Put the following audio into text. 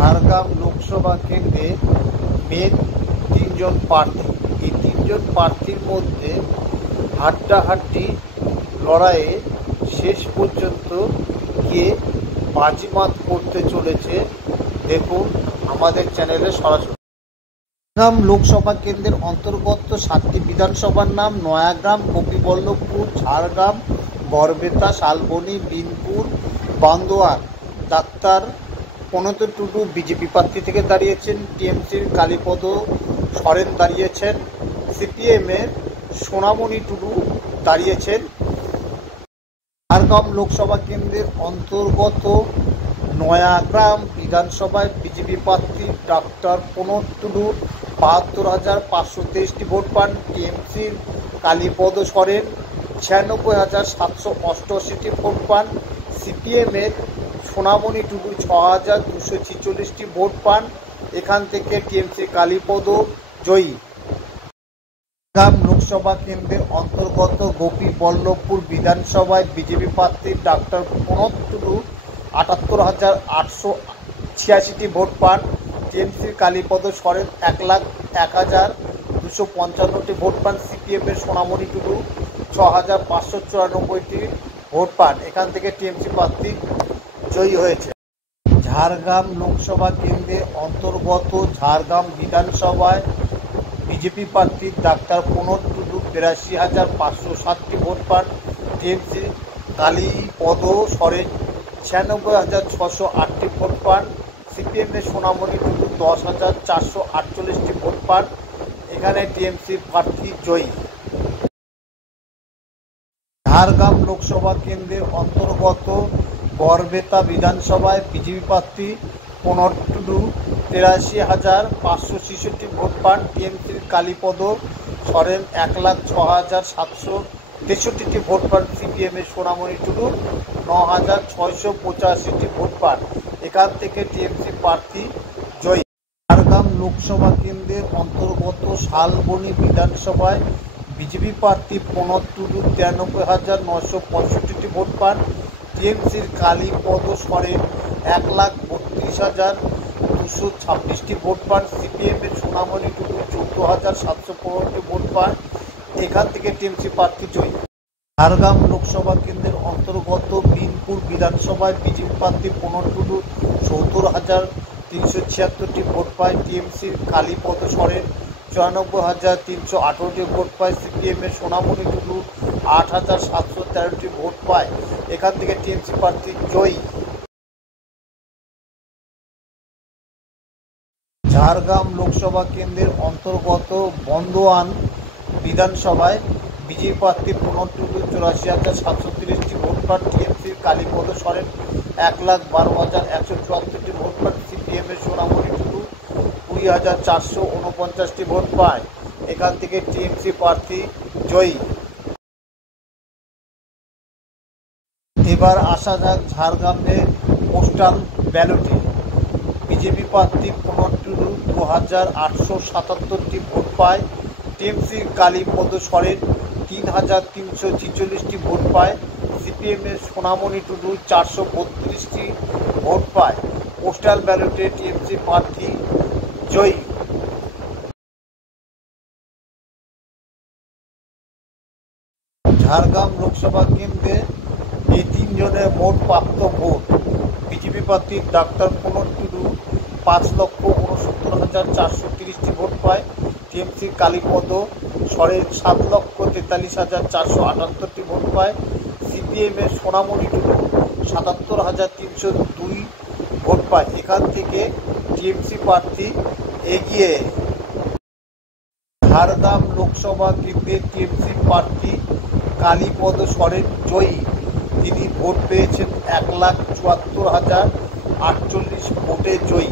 ঝাড়গ্রাম লোকসভা কেন্দ্রে মেন তিনজন প্রার্থী। এই তিনজন প্রার্থীর মধ্যে হাড্ডাহাড্ডি লড়াইয়ে শেষ পর্যন্ত কে বাজিমাত করতে চলেছে দেখুন আমাদের চ্যানেলে সরাসরি। ঝাড়গ্রাম লোকসভা কেন্দ্রের অন্তর্গত 7টি বিধানসভার নাম: নয়াগ্রাম, গোপীবল্লভপুর, ঝাড়গ্রাম, গড়বেতা, শালবনী, বিনপুর, বান্দোয়ান। ডাক্তার প্রণত টুডু বিজেপি প্রার্থী থেকে দাঁড়িয়েছেন, টিএমসির কালীপদ সরেন দাঁড়িয়েছেন, সিপিএমের সোনামণি টুডু দাঁড়িয়েছেন। ঝাড়গ্রাম লোকসভা কেন্দ্রের অন্তর্গত নয়াগ্রাম বিধানসভায় বিজেপি প্রার্থী ডাক্তার প্রণত টুডু ৭২,৫২৩টি ভোট পান, টিএমসির কালীপদ সরেন ৯৬,৭৮৮টি ভোট পান, সিপিএমের সোনামণি টুডু ৬,২৪৬টি ভোট পান। এখান থেকে টিএমসি কালীপদ জয়ী। ঝাড়গ্রাম লোকসভা কেন্দ্রের অন্তর্গত গোপীবল্লভপুর বিধানসভায় বিজেপি প্রার্থী ডাক্তার প্রণত টুডু ৭৮,৮৮৬টি ভোট পান, টিএমসির কালীপদ সরেন ১,০০,১,২৫৫টি ভোট পান, সিপিএমের সোনামণি টুডু ৬,৫৯৪টি ভোট পান। এখান থেকে টিএমসি প্রার্থী জয়ী হয়েছে। ঝাড়গ্রাম লোকসভা কেন্দ্রের অন্তর্গত ঝাড়গ্রাম বিধানসভায় বিজেপি প্রার্থী ডাক্তার প্রণত টুডু ৮২,৫০৭টি ভোট পান, টিএমসি কালীপদ সরেন ৯৬,৬০৮টি ভোট পান, সিপিএমের সোনামণি টুডু ১০,৪৪৮টি ভোট পান। এখানে টিএমসি প্রার্থী জয়ী। ঝাড়গ্রাম লোকসভা কেন্দ্রের অন্তর্গত গড়বেতা বিধানসভায় বিজেপি প্রার্থী প্রণত টুডু ৮৩,৫৬৬টি ভোট পান, টিএমসির কালীপদ সরেন ১,০০৬,৭৬৩টি ভোট পান, সিপিএমের সোনামণি টুডু ৯,৬৮৫টি ভোট পান। এখান থেকে টিএমসি প্রার্থী জয়ী। ঝাড়গ্রাম লোকসভা কেন্দ্রের অন্তর্গত শালবনী বিধানসভায় বিজেপি প্রার্থী প্রণত টুডু ৯৩,৯৬৫টি ভোট পান, টিএমসির কালীপদ সরেন ১,৩২,২২৬টি ভোট পান, সিপিএমের সোনামণি টুডু ১৪,৭১৫টি ভোট পান। এখান থেকে টিএমসি প্রার্থী জয়ী। ঝাড়গ্রাম লোকসভা কেন্দ্রের অন্তর্গত বিনপুর বিধানসভায় বিজেপি প্রার্থী প্রণত টুডু ৭০,৩৭৬টি ভোট পায়, টিএমসির কালীপদ সরেন ৯৪,৩১৮টি ভোট পায়, সিপিএমের সোনামণি টুডু ৮,৭১৩টি ভোট পায়। এখান থেকে টিএমসি প্রার্থী জয়ী। ঝাড়গ্রাম লোকসভা কেন্দ্রের অন্তর্গত বান্দোয়ান বিধানসভায় বিজেপি প্রার্থী প্রণত টুডু ৮৪,৭৩০টি ভোট পান, টিএমসির কালীপদ সরেন ১,১২,১৭৪টি ভোট পান, সিপিএমের সোনামণি টুডু ২০,৪৪৯টি ভোট পায়। এখান থেকে টিএমসি প্রার্থী জয়ী। এবার আসা যাক ঝাড়গ্রামের পোস্টাল ব্যালটে। বিজেপি প্রার্থী প্রণত টুডু ২,৮৭৭টি ভোট পায়, টিএমসির কালীপদ সরেন ৩,৩৪৬টি ভোট পায়, সিপিএমের সোনামণি টুডু ৪৩২টি ভোট পায়। পোস্টাল ব্যালটে টিএমসি প্রার্থী জয়ী। ঝাড়গ্রাম লোকসভা কেন্দ্রে এই তিনজনের মোট প্রাপ্ত ভোট: বিজেপি প্রার্থী ডাক্তার প্রণত টুডু ৫,৬৯,৪৩০টি ভোট পায়, টিএমসির কালীপদ সরেন ৭,৪৩,৪৭৮টি ভোট পায়, সিপিএমের সোনামণি টুডু ৭৭,৩০২ ভোট পায়। এখান থেকে টিএমসি প্রার্থী এগিয়ে। ঝাড়গ্রাম লোকসভা কেন্দ্রে টিএমসি প্রার্থী কালীপদ সরেন জয়ী। তিনি ভোট পেয়েছেন ১,৭৪,০৪৮ ভোটে জয়ী।